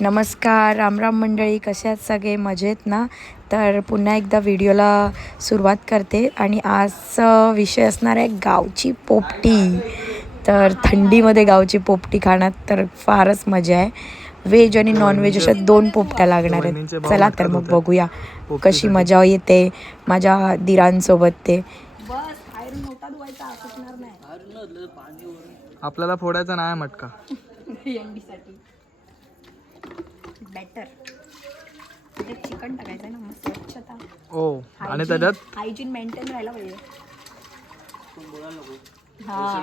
नमस्कार, रामराम मंडळी, कसे आहेत सगळे? मजेत ना? तर पुन्हा एकदा व्हिडिओला सुरुवात करते आणि आज विषय असणार आहे गावची पोपटी. तर थंडीमध्ये गावची पोपटी खाण्यात तर फारच मजा आहे. व्हेज आणि नॉनव्हेज अशा 2 पोपट्या लागणार आहेत. चला तर मग बघूया कशी मजा येते माझ्या दिरांसोबत ते. आपल्याला फोडायचा नाही मटका. बॅटर चिकन टाकायचं ना, मग स्वच्छता ओ आणि त्याच्यात हायजीन मेंटेन राहायला पाहिजे. हा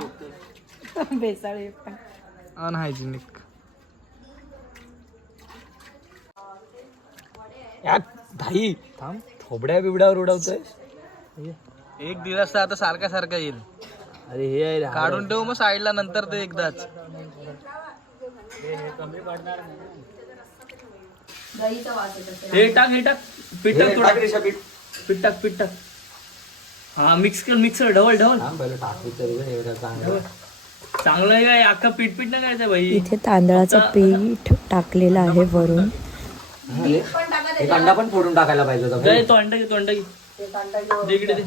बेसाळ पण अनहायजिनिक. भाई थांब, थोबड्या बिबड्यावर उडवतोय. एक दिवस आता सारखा सारखा येईल. अरे हे आहे काढून ठेवू मग साईडला, नंतर ते एकदाच. हे टाक पीठ टाक थोडा, पीठ टाक. हा मिक्स कर ढवळ चांगलं आहे काय? अख्खा पीठ ना काय भाई. इथे तांदळाचं पीठ टाकलेलं आहे वरून. एक अंडा पण फोडून टाकायला पाहिजे होता. तो अंडा घे दे इकडे दे.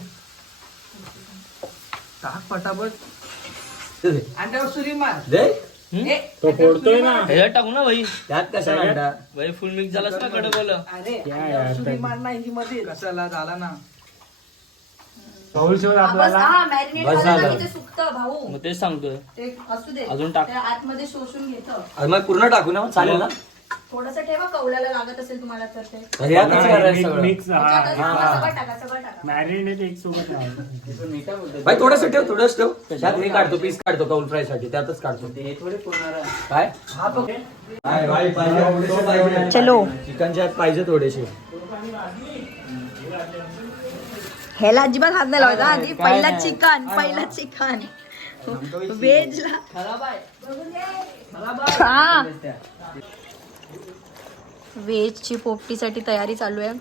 टाक पटापट. अंड्यावर सुरी मार दे. तो फोडतोय ना, ह्याच्यात टाकू ना भाई. त्यात कशाला अंडा? भाई फुल मिक्स झालास ना कडकवालं. कशाला झाला ना. बस झालं. मग तेच सांगतोय, अजून टाक. आतमध्ये शोषून घेतं. अरे मग पूर्ण टाकू ना, चालेल ना? थोडंसं ठेवा, कौलाला लागत असेल तुम्हाला तर ते. अरे यात कसं करायचं सगळं? सगळं टाका. भाई थोडंसं ठेव. त्यात हे काढतो, पीस काढतो कौल फ्राय साठी, त्यातच काढतो. काय चलो, चिकनच्या आत पाहिजे थोडेसे. ह्याला अजिबात हात नाही लावायचा. आधी पहिला चिकन व्हेजला. हा, व्हेजची पोपटीसाठी तयारी चालू आहे.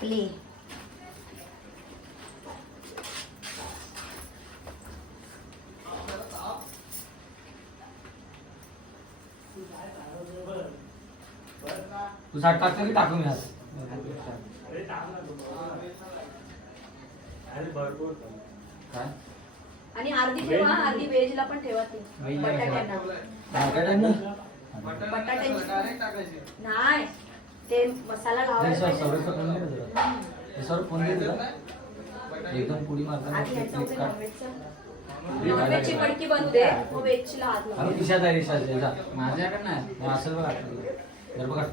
प्ले तू साठ टाकतो की टाकून घ्या. आणि अर्धी ठेवा, अर्धी व्हेजला पण ठेवा ती. बटाट्यांना. नाही, ते मसाला लावायला एकदम पुडी मारता. नॉनव्हेजची मडकी बनवू दे, मग व्हेजची हात लावू. माझ्याकडे नाही असेल बघा. बघा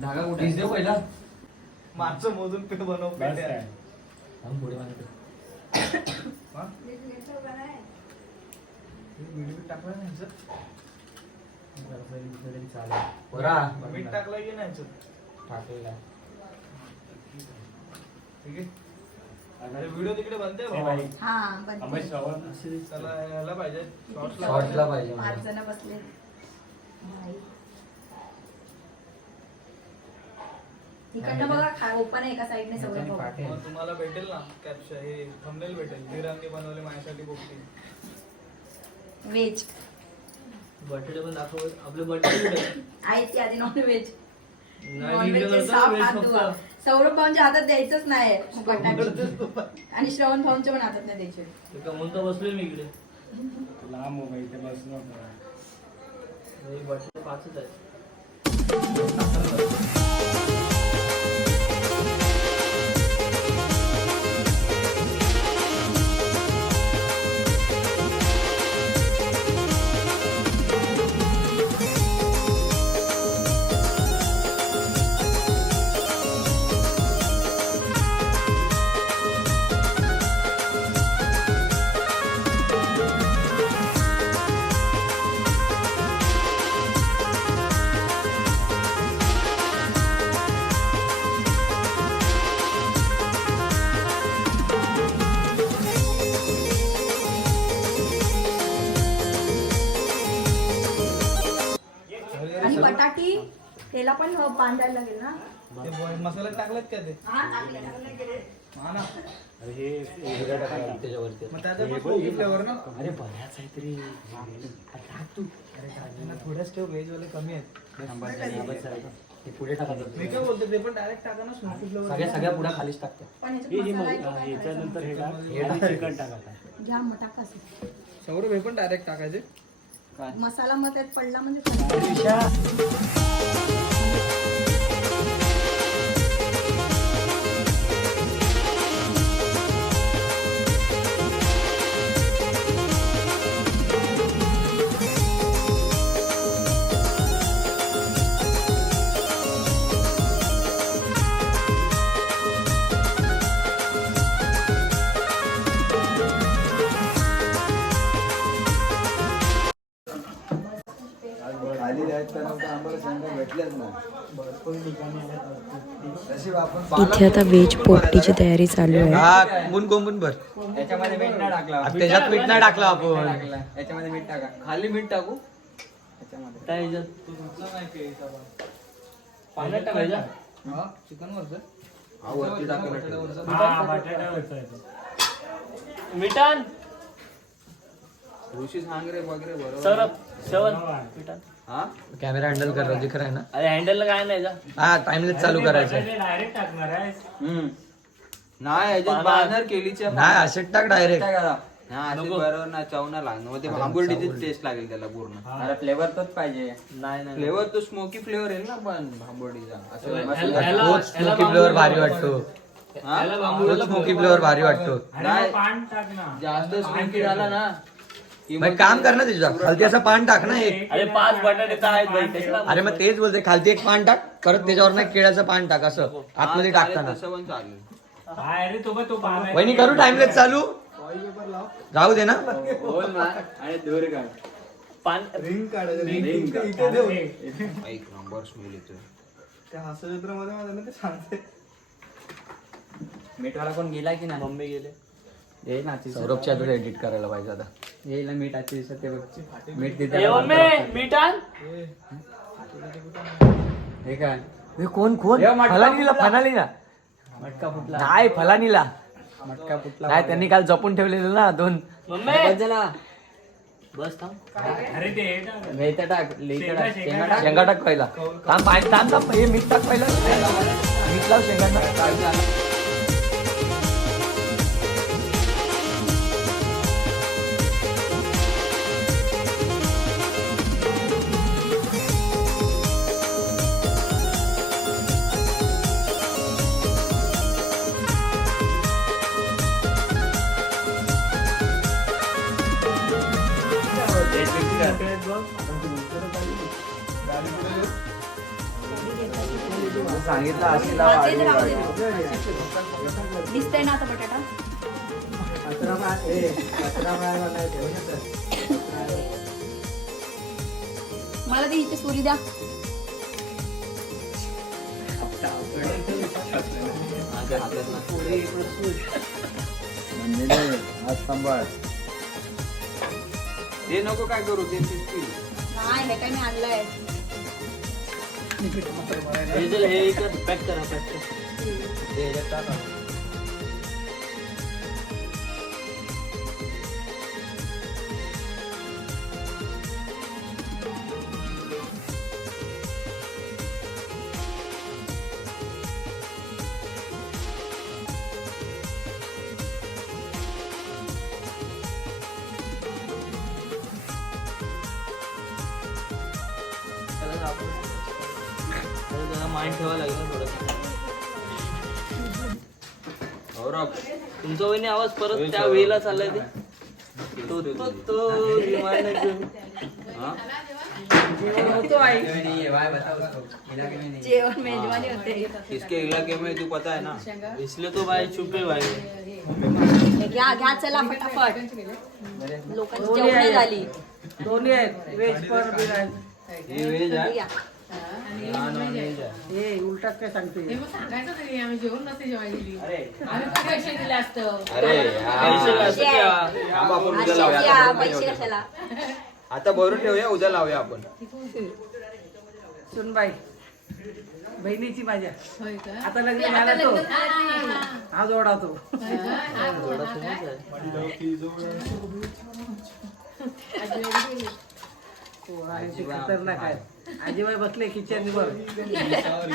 धागा कुठे देऊ पहिला. मागचं मोजून पीठ बनव. पुढे टाकलं नाही मीठ टाकलं की नाही टाकलेला. ठीक आहे. अरे व्हिडिओ तिकडे बनते हा, बनते. त्याला यायला पाहिजे, शॉर्टला पाहिजे. 5 जण बसले. तिकडनं बघा, ओपन आहे एका साईडने सगळं बघा. मग तुम्हाला भेटेल ना कॅप्शन, हे थंबनेल भेटेल. धीरांनी बनवले माझ्यासाठी पोपटी व्हेज बटाटे पण दाखव. आपले बटाटे आहे ती आधी नॉनव्हेज. नाही नॉनव्हेजचे साफ हात धुवा. सौरभ भाऊंच्या हातात द्यायचंच नाही बटाटे, आणि श्रवण भाऊंच्या पण हातात नाही द्यायचे. म्हणतो बसलोय मी इकडे. बटाटे 5च आहेत. बटाटी त्याला पण बांधायला लागेल ना. ते मसाला टाकलात का ते हा ना त्याच्यावरती मग त्याचा पण कोबी फ्लेवर ना अरे बऱ्याच आहे तरी थोडंच ठेव व्हेज वाले कमी आहेत ते पुढे टाका मी काय बोलतो ते पण डायरेक्ट टाका ना स्मोकी फ्लेवर सगळ्या पुढे खालीच टाकतो पण ह्याच्यात मसाला घ्या मग टाका असं. सौरभ हे पण डायरेक्ट टाकायचे मसाला मग त्यात पडला म्हणजे इथे आता व्हेज पोपटीची तयारी चालू आहे. भर याच्यामध्ये मीठ नाही टाकला त्याच्यात मीठ नाही टाकलं आपण याच्यामध्ये मीठ टाका खाली मीठ टाकू याच्यामध्ये काय ह्याच्यात? पाण्यात टाकायचं हा चिकन वरचं वरती टाकायला मिठान ऋषी सांग रे वगैरे बरोबर सौरभ श्रवण मिठान. हा कॅमेरा हँडल कर दिखर आहे ना अरे हँडलला काय नाही जा. हा टाइमलेस चालू करायचं नाही याच्यात बाजार केलीच्या नाही असेच टाक डायरेक्ट हा असे बरोबर ना चव ना लागणार मग ते भांबुर्डीची टेस्ट लागेल त्याला पूर्ण अरे फ्लेवर तोच पाहिजे नाही नाही फ्लेवर तो स्मोकी फ्लेवर येईल ना पण भांबुर्डीचा असं तोच स्मोकी फ्लेवर भारी वाटतो तोच स्मोकी फ्लेवर भारी वाटतो नाही जास्त स्मोकी झाला ना की मग काम कर ना तुझा खालती असं पान टाक ना एक अरे 5 बटाटे तर आहेत बाई कशाला अरे मग तेच बोलते खालती एक पान टाक परत त्याच्यावर ना केळाचं पान टाक असं आतमध्ये टाकताना तसं पण चालेल वहिनी करू टाइमलेस चालू राहू दे ना बोल मार आणि दूर काढ पान रिंग काढायचं रिंग इथे देऊ एक नंबर स्मेल येतोय त्या हास्यचित्रामध्ये माझं ना ते सांगते मीठवाला कोण गेला की नाही मम्मी गेले. येईल ना सौरभच्या एडिट करायला पाहिजे आता येईल ना मीठ आजच्या दिवसात ते बघ मीठ तिथे ए मम्मी मिठान हे काय हे कोण फलानीला फलानीला मटका फुटला नाही फलानीला मटका फुटला नाही त्यांनी काल जपून ठेवलेलं ना 2 मम्मी झाला बस थांब. वेता टाक लेता टाक शेंगा टाक शेंगा टाक पहिला थांब थांब हे मीठ टाक पहिला मीठ लाव शेंगांना सांगितलं दिसतंय ना आता बटाटा. मला ती इथे सुरी द्या. हे नको काय करू ते शिजतील. नाही हे काय मी आणलंय. हे इकडे पॅक करा पॅक करा. ते ह्याच्यात टाका. माइंड ठेवावं लागेल ना थोडं. सौरभ तुमचा वहिनी आवाज परत त्या वेळेला चाललाय ते तो reminder घेऊन. हाँ? जेवण मेजवानी होते. इसके इलाके में तू पता है ना इसलिए तो भाई चुप है भाई. घ्या घ्या चला फटाफट. लोकांची जेवण झाली. दोन्ही आहेत व्हेज पण बिन आहेत. हे व्हेज आहे या. हा नॉन व्हेज आहे हे उलटात काय सांगते अरे पैसे यार. थांब आपण उद्या लावूया अशीच आता या, भरून पैसे ठेवूया. कशाला. आता भरून ठेवूया उद्या लावूया आपण सुनबाई बहिणीची माझ्या आता लग्न झालं तो हा जोडातो खतरनाक आहे आजीबाई बसले किचन वर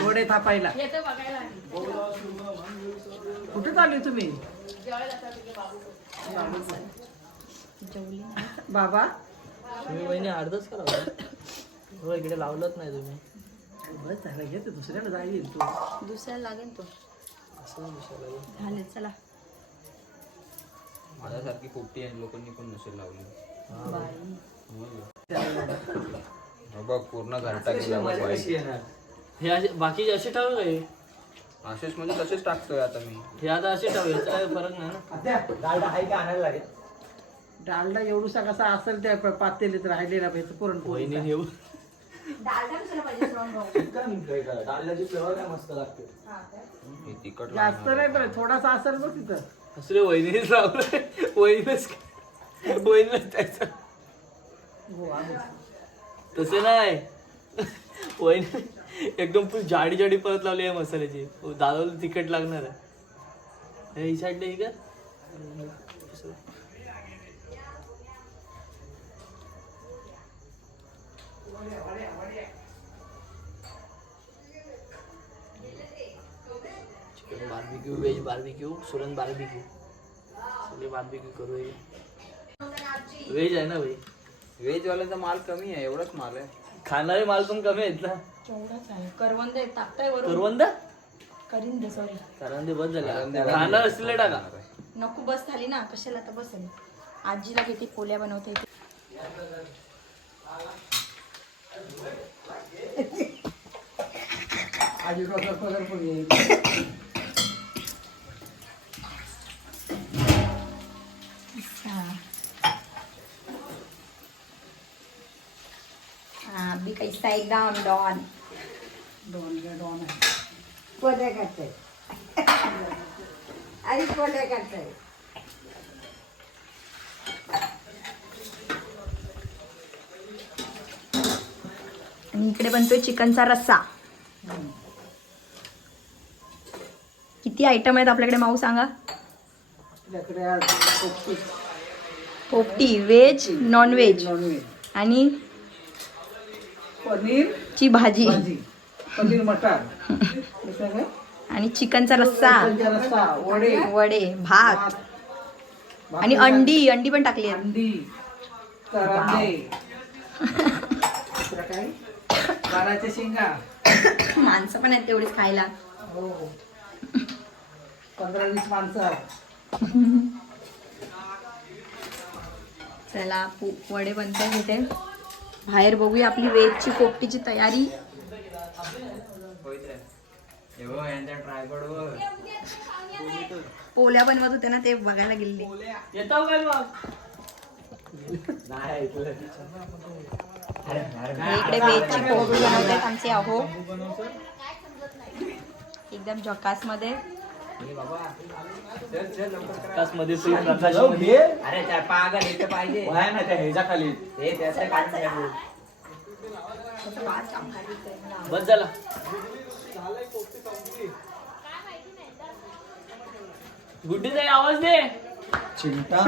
घोडे थापायला कुठे चालली तुम्ही बाबा तुम्ही बहिणी अर्धच करा इकडे लावलंच नाही तुम्ही बस झालं घे दुसऱ्याला जाईल तू दुसऱ्याला लागेल तो झाले चला माझ्यासारखी पोपटी आणि लोकांनी पण नसेल लावली बघ पूर्ण घरटा गेला बघ बाई. हे असे बाकीचे असे ठेवू काय असेच म्हणजे तसेच टाकतोय आता मी हे आता असे ठेवू याचा काही फरक नाही ना डालडा आहे का आणायला लागेल डालडा एवढूसा कसा असेल त्या पातेलीत राहिलेला पाहिजे पुरणपोळी वहिनी नेऊ डालडा कशाला पाहिजे श्रवण भाऊ? डालड्याची फ्लेवर काय मस्त लागते हे तिखट जास्त नाही बरं थोडासा असेल बघ तिथं असले वहिनीच लावलं वहिनीच त्याचं हो आहे तसं नाही वहिनी एकदम फुल जाडी जाडी परत लावली आहे मसाल्याची दादाला तिखट लागणार आहे ही साईड नाही का चिकन बार्बिक्यू व्हेज बार्बिक्यू सुरन बार्बिक्यू सगळे बार्बिक्यू करू व्हेज आहे ना भाई व्हेज वाल्यांचा माल कमी आहे एवढाच माल आहे खाणारे माल पण कमी आहेत ना केवढाच आहे करवंद आहे, टाकताय वरून करवंद करीन सॉरी करवंदे बस झाले खाणार असले टाका नको बस झाली ना कशाला आता बसेल आजीला किती पोल्या बनवते आजी पगार पण येईल अभी कैसा एकदम डॉन डॉन आहे पोल्या करते आई पोल्या करते आणि इकडे बनतोय चिकनचा रस्सा किती आयटम आहेत आपल्याकडे माऊ सांगा आपल्याकडे आज पोपटी पोपटी व्हेज नॉन व्हेज नॉनव्हेज आणि पनीर ची भाजी भाजी पनीर मटार हे सगळं आणि चिकनचा रस्सा चिकनचा रस्सा वडे वडे भात आणि अंडी पण टाकली आहेत अंडी करांदे दुसरं काय बाराच्या शेंगा माणसं पण आहेत तेवढीच खायला हो 15-20 माणसं चला वडे बनतात इथे बाहेर बघूया आपली वेजची पोपटीची तयारी पोल्या बनवत होते ना ते बघायला गेले येतो काय मग इकडे वेजची पोपटी बनवतात आमचे अहो एकदम झकास मध्ये मध्ये फ्री प्रकाश अरे त्या पागल इथं पाहिजे ना त्या ह्याच्या खाली हे त्याचं काढून बस झाला गुड्डीचा आवाज दे चिंता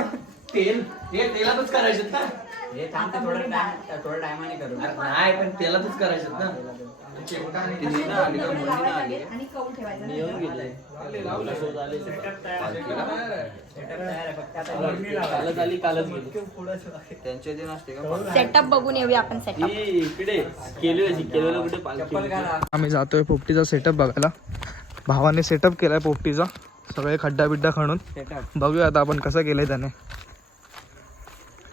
तेल हे तेलातच करायचं ना हे थांबते थोडं टायमाने करू नाही पण तेलातच करायचं ना आली का मुलीनं आली आणि कौल ठेवायचा येऊन गेले कालच गेली त्यांच्या दिन असते का सेटअप बघून येऊया आपण सेटअप इकडे केलेलं कुठे पालखी आम्ही जातोय पोपटीचा सेटअप बघायला भावाने सेटअप केलाय पोपटीचा सगळे खड्डा बिड्डा खणून बघूया आता आपण कसं केलंय त्याने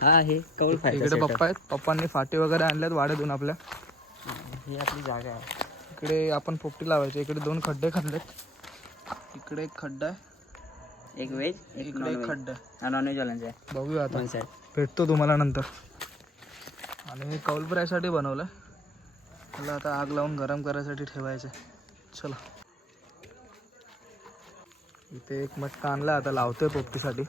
हा हे कौल इकडे पप्पा आहेत पप्पांनी फाटी वगैरे आणल्यात वाड्यातून आपल्या ही आपली जागा आहे इकडे आपण पोपटी लावायची इकडे 2 खड्डे खणलेत इकडे एक खड्डा आहे एक व्हेज इकडे एक खड्डा आहे नॉनव्हेज वाल्यांचा आहे बघूया आता वन साईड भेटतो तुम्हाला नंतर आणि हे कौल फ्रायसाठी बनवलं मला आता आग लावून गरम करायसाठी ठेवायचं चला इथे एक मटका आणला आता लावतोय पोपटीसाठी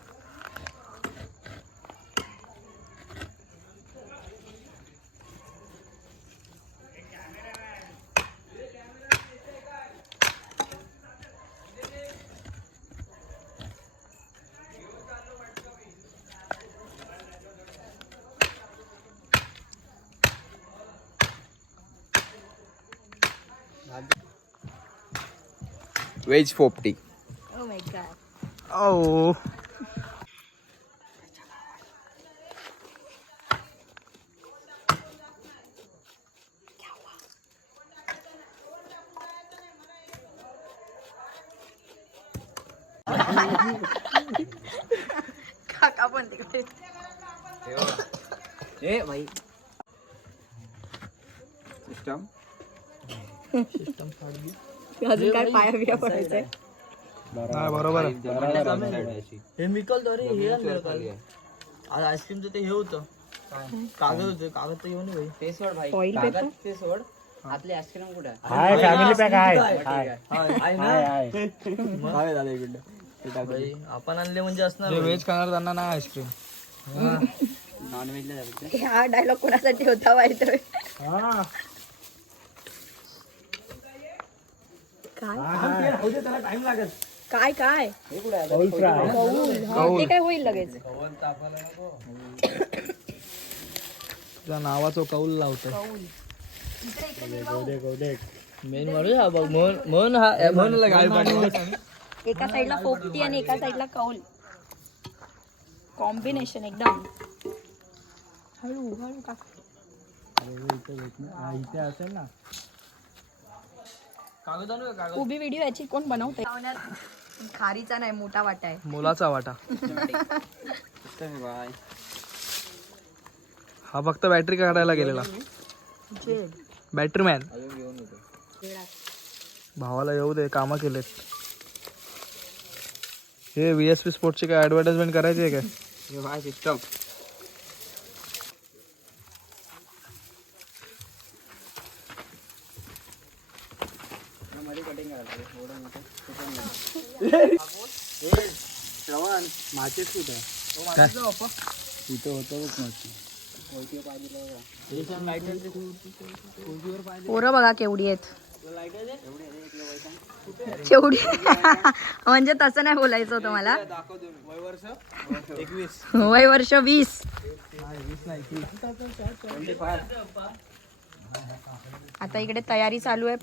व्हेज पोपटी. Oh my God. ओ काका पण तिकडे. ए भाई सिस्टम अजून काय पाया बिया पडायचंय. नाही बरोबर आहे. हे मिकल रे हे आणलं काल. आज आईस्क्रीमचं ते हे होतं कागद होतं. कागद तर घेऊन ये भाई. ते सोड भाई. Foil paper? कागद ते सोड. आपली आईस्क्रीम कुठे आहे? हाय फॅमिली पॅक आहे ना. काय झालं इकडे भाई आपण आणले म्हणजे असणार जे भाई. व्हेज खाणार त्यांना नाही आईस्क्रीम. नॉन व्हेजला जायचं. हा डायलॉग कोणासाठी होता माहित आहे? काय काय कौल. ते काय होईल लगेच. त्या नावाचं कौल लावतोय. मेन माणूस हा बघ मन हा म्हणला काय एका साईडला पोपटी आणि एका साईडला कौल. कॉम्बिनेशन एकदम. हळू हळू टाक. कागद आणू का कागद. उभी व्हिडिओ याची कोण बनवते? खारीचा नाही मोठा वाटा आहे. मुलाचा वाटा. System by. हा फक्त बॅटरी काढायला गेलेला. बॅटरीमॅन. भावाला येऊ दे, कामं केलेत. हे VSP स्पोर्ट्सची काय ऍडव्हर्टाइजमेंट करायची आहे काय? हे बाय सिस्टम. श्रवण माचेच कुठे? पोरं बघा केवढी आहेत. केवढी म्हणजे तसं नाही बोलायचं होतं मला. वय वर्ष 20. आता इकडे तयारी चालू आहे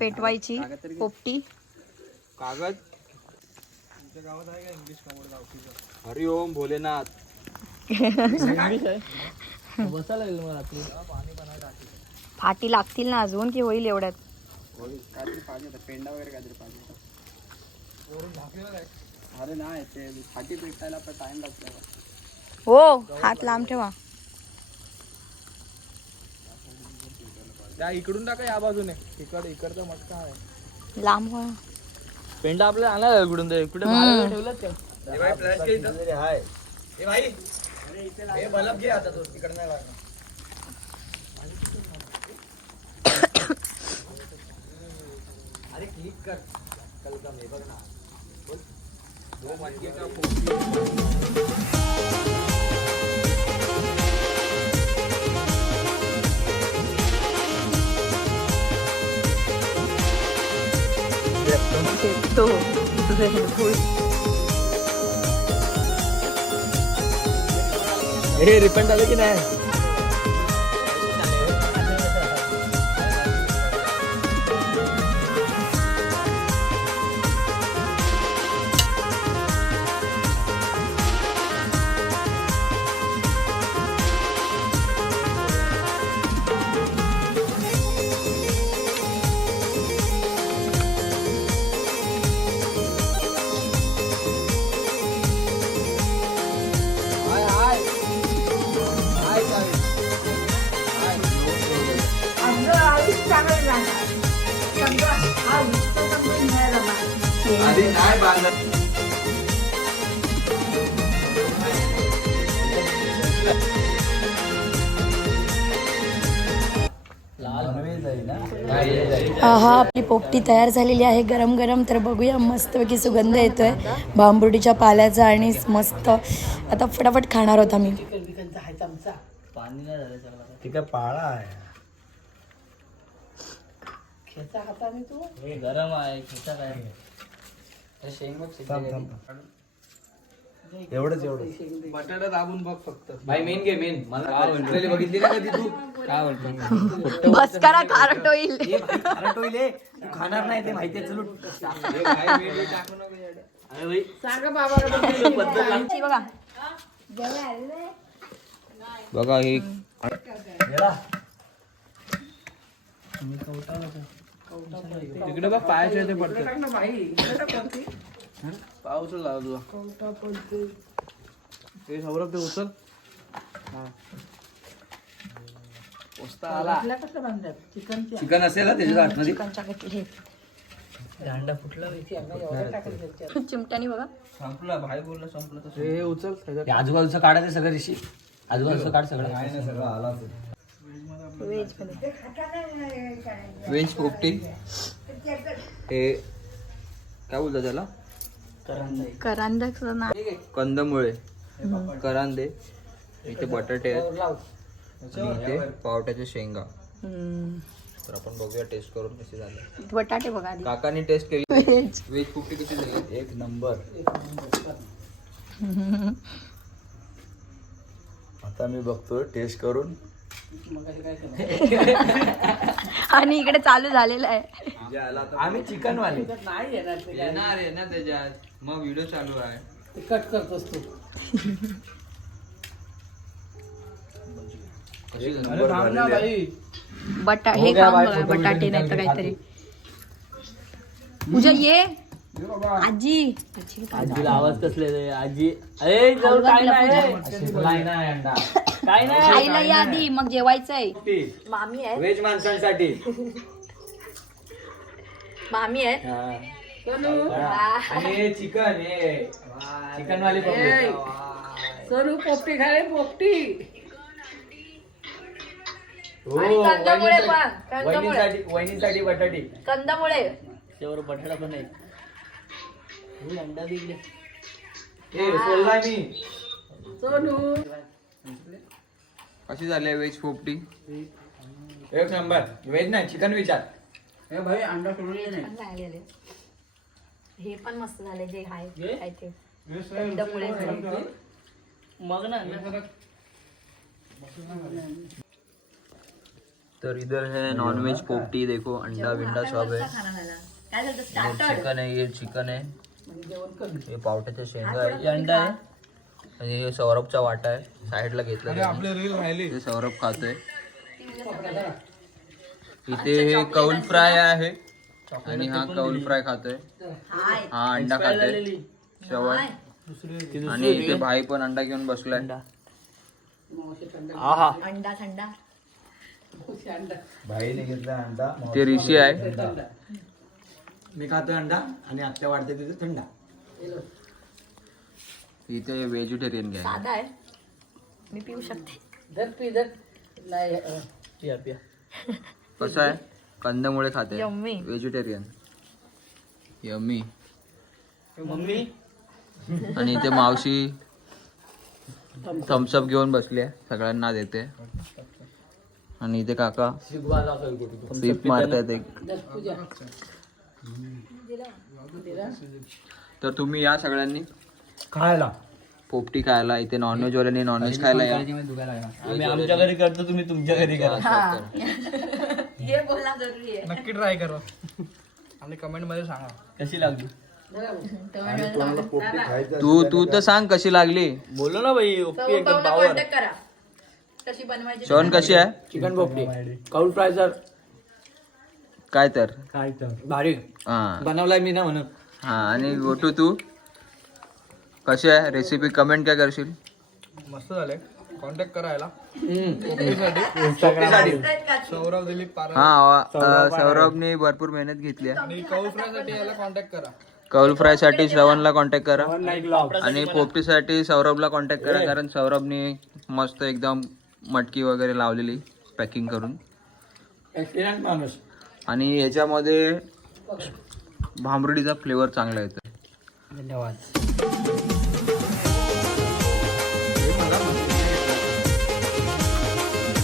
पेटवायची पोपटी. कागद. हरिओम भोलेनाथ. बसा लागेल मला रात्री. फाटी लागतील ना अजून की होईल एवढ्यात? काहीतरी पाहिजे होतं, पेंडा वगैरे काहीतरी पाहिजे होता. अरे नाही ते फाटी पेटायला पण टाइम लागतो. हो हात लांब ठेवा. त्या इकडून टाका या बाजूने. इकडचा मटका आहे. लांब व्हा. पेंडा आपल्याला आणायला कुठून ते कुठे मारायला ठेवलं ते. हे रिफंड आलं की नाही? हा आपली पोपटी तयार झालेली आहे गरम गरम. तर बघूया मस्तपैकी सुगंध येतोय भांबुर्डीच्या पाल्याचा आणि मस्त. आता फटाफट खाणार होता मी. पाणी नाही झालं सगळं. ठीक आहे पाळा आहे. गरम आहे खेचा काय. शेंग बघ. एवढंच एवढं बटाटा दाबून बघ फक्त. भाई मेन घे मेन. मला बनवलेली बघितली ना कधी तू? काय बोलतो? बस करा खारट होईल. ए भाई खारट होईल हे. तू खाणार नाही ते माहिती आहे. चलू अरे भाई सांगा बाबा आमची बघा बघा हे तिकडे बघ पायाच्या ते पडते. बाई पाऊस लागला तुला. ते सौरभ ते उचल. पोस्ता आला. कसं बांधतात चिकनची चिकन असेल ना त्याच्या आतमध्ये. चिकनच्या हे दांडा फुटला चिमट्यानी बघा. संपला भाई बोलला संपलं तर हे उचल त्याच्यात. ते आजूबाजूचं काढायचं सगळं ऋषी. आजूबाजूचं काढ सगळं. व्हेज मध्ये व्हेज पोपटी. हे काय बोलतात त्याला? करांद्याचं नाव कंदमुळे, करांदे, इथे बटाटे आहेत आणि इथे पावट्याच्या शेंगा. तर आपण बघूया टेस्ट करून कशी झाली. बटाटे बघा आधी. काकांनी टेस्ट केली. व्हेज व्हेज पोपटी कशी झाली? एक नंबर. आता मी बघतोय टेस्ट करून. आणि इकडे चालू झालेलं आहे. आम्ही चिकन वाले. नाही येणार ते काय. येणार आहे ना त्याच्यात. मग व्हिडिओ चालू आहे. ते कट करतोस तू. कशी झाली? नंबर झालेली आहे. हे खाऊन बघा बटाटे नाही तर काहीतरी. पूजा ये आजी. आजीला आवाज कसले रे आजी. अरे जवळ काय नाही नाही नाही अंडा. काय नाही. आईला या आधी मग जेवायचंय. मामी आहे. व्हेज माणसांसाठी. मामी आहे. आणि चिकन हे चिकन वाली ए, सरू पोपटी खाय पोपटी. आणि कंदमुळे पण. कंदमुळे वहिनीसाठी बटाटी. कंदमुळे त्यावर बटाटा पण आहे. हे अंडा दिले. हे बोललाय मी. सोनू कशी झाली व्हेज पोपटी? एक नंबर. व्हेज नाही चिकन विचार. हे भाई अंडा सोडले नाही. हे पण मस्त झाले जे आहे हे? काय ते कंदमुळे. मग ना तर इधर है नॉनवेज पोपटी. देखो अंडा बिंडा सब है. काय झालं ये स्टार्टर. चिकन है, ये चिकन है, हे पावट्याच्या शेंगा आहे, हे अंडा आहे. आणि हे सौरभचा वाटा आहे. साईडला घेतला त्यांनी. हे सौरभ खातोय. इथे हे कौल फ्राय आहे आणि हा कौल फ्राय खातोय. हा अंडा खातोय शेवट. आणि इथे भाई पण अंडा घेऊन बसलाय. आहा अंडा थंडा. भाईने घेतला अंडा. ते ऋषी आहे. मी खातोय अंडा आणि आत्या वाढते तिथे थंडा. इथे व्हेजिटेरियन घ्या. साधा आहे. मी पिऊ शकते. धर पी धर. नाही पिया पिया. कसं आहे? कंदमुळे खाते. Yummy. व्हेजिटेरियन. यम्मी. मम्मी आणि इथे मावशी थम्सअप घेऊन बसली आहे. सगळ्यांना देते. आणि इथे काका सिप मारतायत एक. पूजा तर तुम्ही या सगळ्यांनी खायला पोपटी खायला. इथे नॉनव्हेज वाल्यांनी नॉनव्हेज खायला या. आम्ही आमच्या घरी करतो तुम्ही तुमच्या घरी करा. हे बोलणं जरुरी आहे. नक्की ट्राय करा आणि कमेंट मध्ये सांगा कशी लागली. पोपटी खायचं. तू तर सांग कशी लागली. बोलो ना भाई ओके एकदम पावर. कॉन्टॅक्ट करा. कशी बनवायची. श्रवण कशी आहे? चिकन पोपटी कौल फ्राय सर. काय तर काय तर भारी हा बनवलाय मी ना म्हणून. हा. आणि गोटू तू कशी आहे रेसिपी? कमेंट काय करशील? मस्त झाले. कॉन्टॅक्ट करायला सौरभ दिलीप पारा हा सौरभने भरपूर मेहनत घेतली आहे. आणि कौल फ्रायसाठी याला कॉन्टॅक्ट करा. कौल फ्राय साठी श्रवणला कॉन्टॅक्ट करा आणि पोपटीसाठी सौरभला कॉन्टॅक्ट करा. कारण सौरभने मस्त एकदम मटकी वगैरे लावलेली पॅकिंग करून. एक्सपिरियन्स माणूस. आणि याच्यामध्ये भांबरुडीचा फ्लेवर चांगला येतो. धन्यवाद.